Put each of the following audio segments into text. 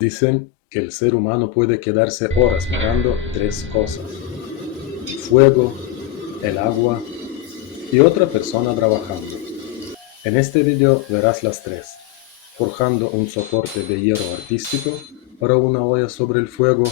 Dicen que el ser humano puede quedarse horas mirando tres cosas: fuego, el agua y otra persona trabajando. En este video verás las tres: forjando un soporte de hierro artístico para una olla sobre el fuego,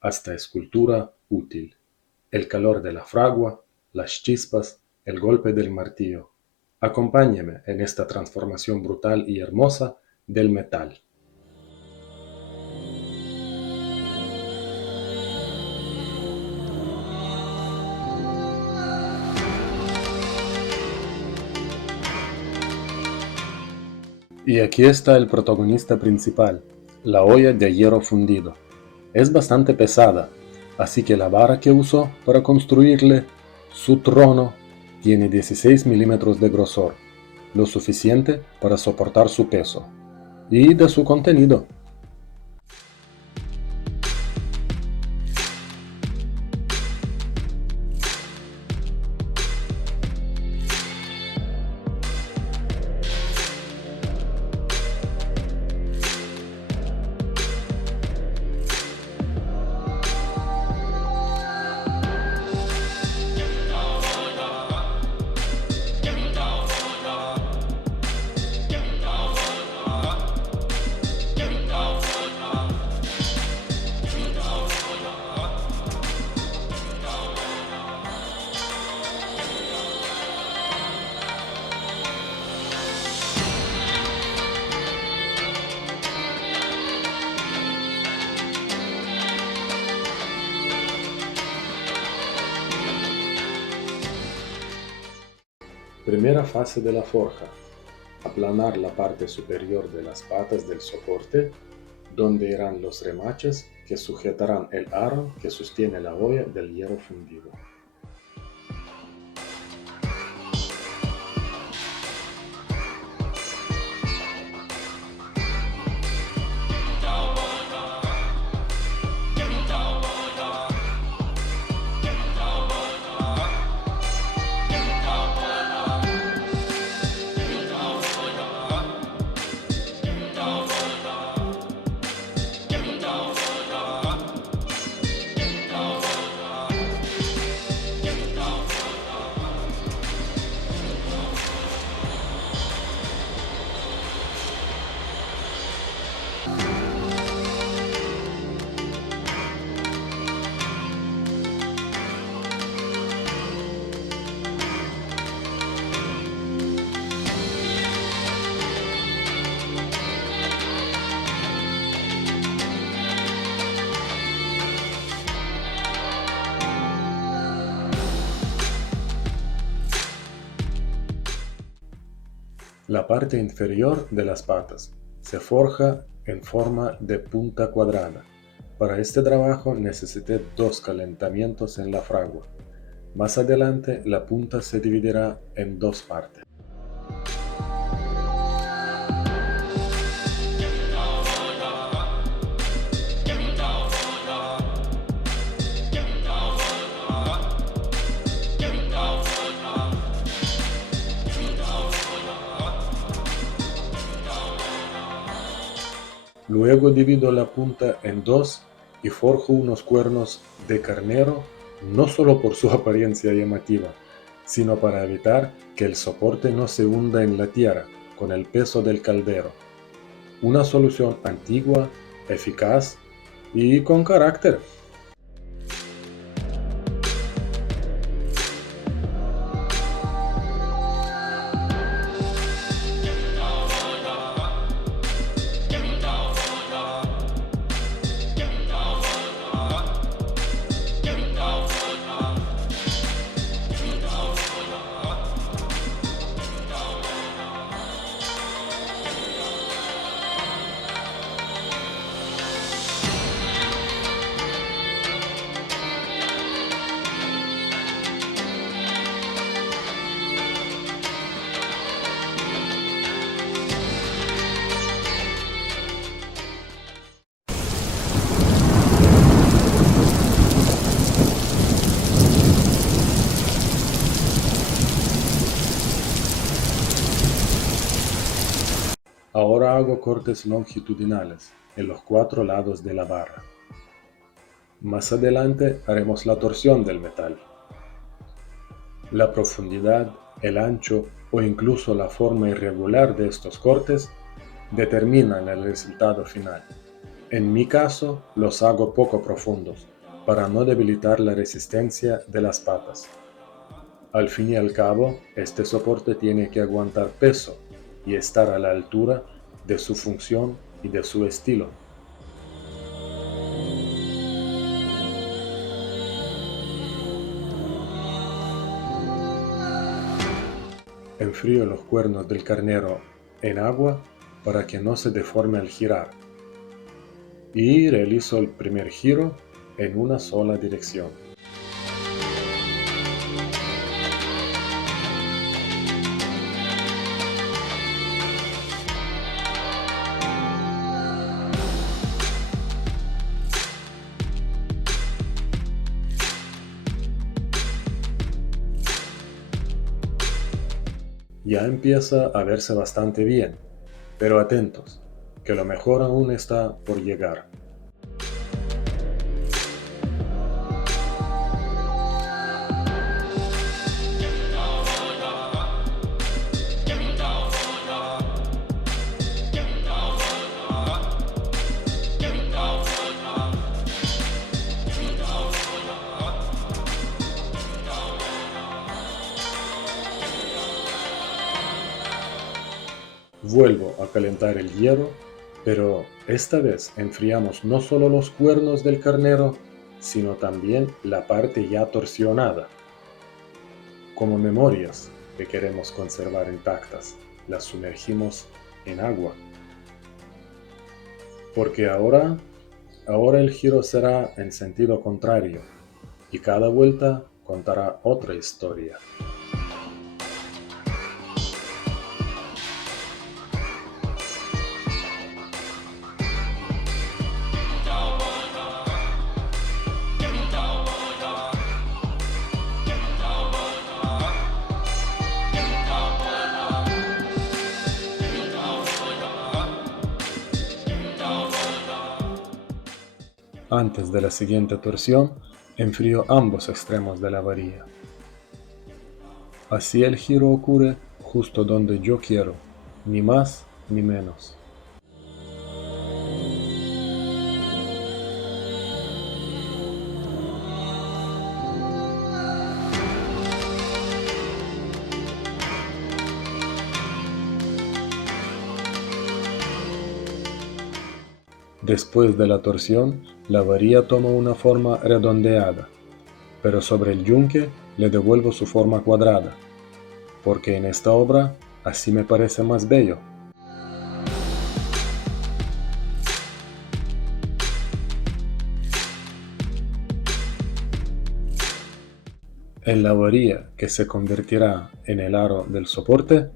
hasta escultura útil, el calor de la fragua, las chispas, el golpe del martillo. Acompáñeme en esta transformación brutal y hermosa del metal. Y aquí está el protagonista principal, la olla de hierro fundido. Es bastante pesada, así que la vara que usó para construirle su trono tiene 16 milímetros de grosor, lo suficiente para soportar su peso. Y de su contenido. Primera fase de la forja: aplanar la parte superior de las patas del soporte, donde irán los remaches que sujetarán el aro que sostiene la olla del hierro fundido. La parte inferior de las patas se forja en forma de punta cuadrada. Para este trabajo necesité 2 calentamientos en la fragua. Más adelante la punta se dividirá en 2 partes. Luego divido la punta en 2 y forjo unos cuernos de carnero, no solo por su apariencia llamativa, sino para evitar que el soporte no se hunda en la tierra con el peso del caldero. Una solución antigua, eficaz y con carácter. Ahora hago cortes longitudinales en los 4 lados de la barra. Más adelante haremos la torsión del metal. La profundidad, el ancho o incluso la forma irregular de estos cortes determinan el resultado final. En mi caso, los hago poco profundos, para no debilitar la resistencia de las patas. Al fin y al cabo, este soporte tiene que aguantar peso y estar a la altura de su función y de su estilo. Enfrío los cuernos del carnero en agua para que no se deforme al girar y realizo el primer giro en una sola dirección. Ya empieza a verse bastante bien, pero atentos, que lo mejor aún está por llegar. Vuelvo a calentar el hierro, pero esta vez enfriamos no solo los cuernos del carnero, sino también la parte ya torsionada. Como memorias que queremos conservar intactas, las sumergimos en agua. Porque ahora el giro será en sentido contrario y cada vuelta contará otra historia. Antes de la siguiente torsión, enfrío ambos extremos de la varilla. Así el giro ocurre justo donde yo quiero, ni más ni menos. Después de la torsión, la varilla toma una forma redondeada, pero sobre el yunque le devuelvo su forma cuadrada, porque en esta obra así me parece más bello. En la varilla que se convertirá en el aro del soporte,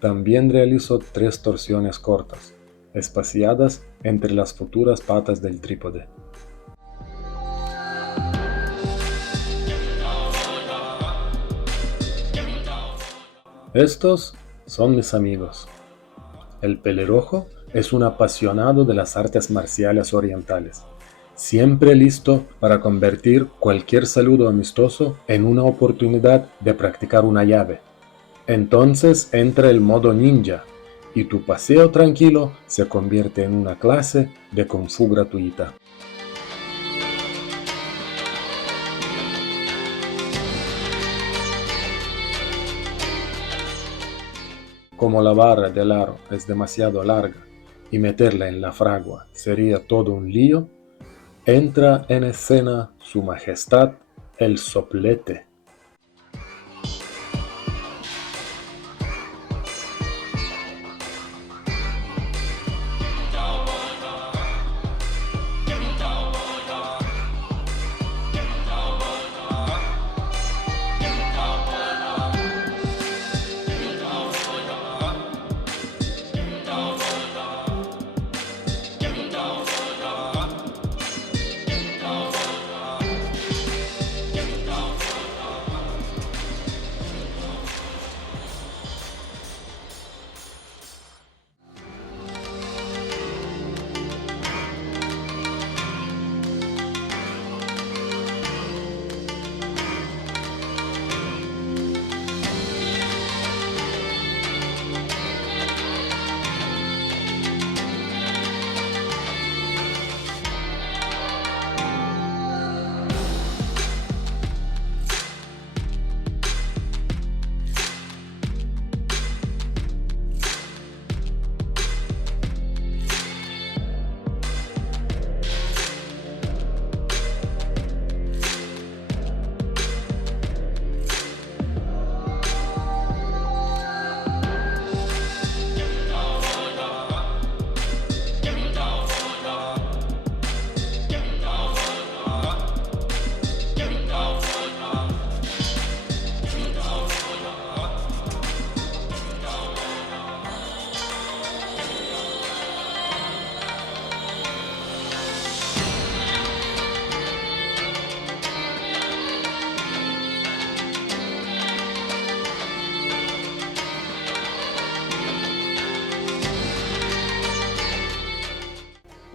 también realizo 3 torsiones cortas, espaciadas entre las futuras patas del trípode. Estos son mis amigos. El pelirrojo es un apasionado de las artes marciales orientales, siempre listo para convertir cualquier saludo amistoso en una oportunidad de practicar una llave. Entonces entra el modo ninja y tu paseo tranquilo se convierte en una clase de Kung Fu gratuita. Como la barra del aro es demasiado larga y meterla en la fragua sería todo un lío, entra en escena Su Majestad el Soplete.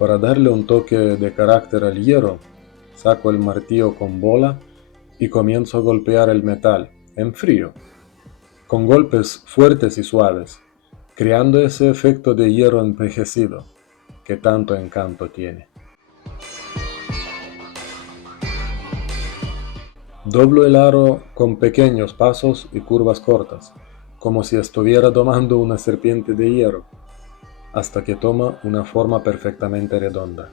Para darle un toque de carácter al hierro, saco el martillo con bola y comienzo a golpear el metal, en frío, con golpes fuertes y suaves, creando ese efecto de hierro envejecido que tanto encanto tiene. Doblo el aro con pequeños pasos y curvas cortas, como si estuviera domando una serpiente de hierro, hasta que toma una forma perfectamente redonda.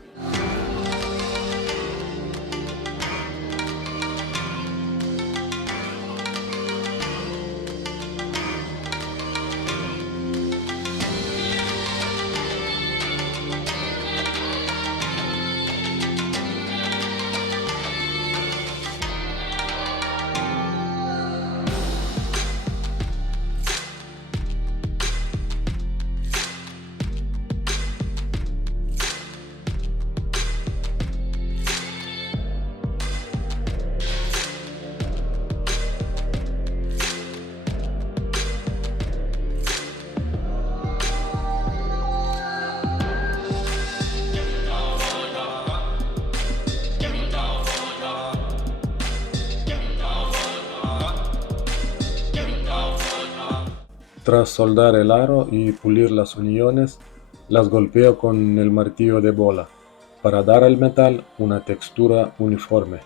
Tras soldar el aro y pulir las uniones, las golpeo con el martillo de bola, para dar al metal una textura uniforme.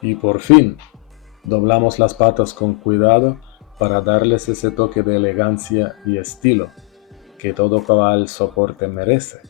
Y por fin, doblamos las patas con cuidado para darles ese toque de elegancia y estilo que todo cabal soporte merece.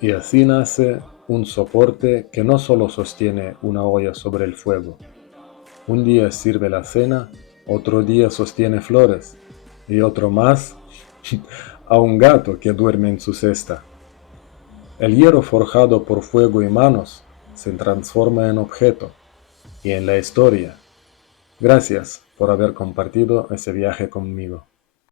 Y así nace un soporte que no solo sostiene una olla sobre el fuego. Un día sirve la cena, otro día sostiene flores, y otro más a un gato que duerme en su cesta. El hierro forjado por fuego y manos se transforma en objeto y en la historia. Gracias por haber compartido ese viaje conmigo.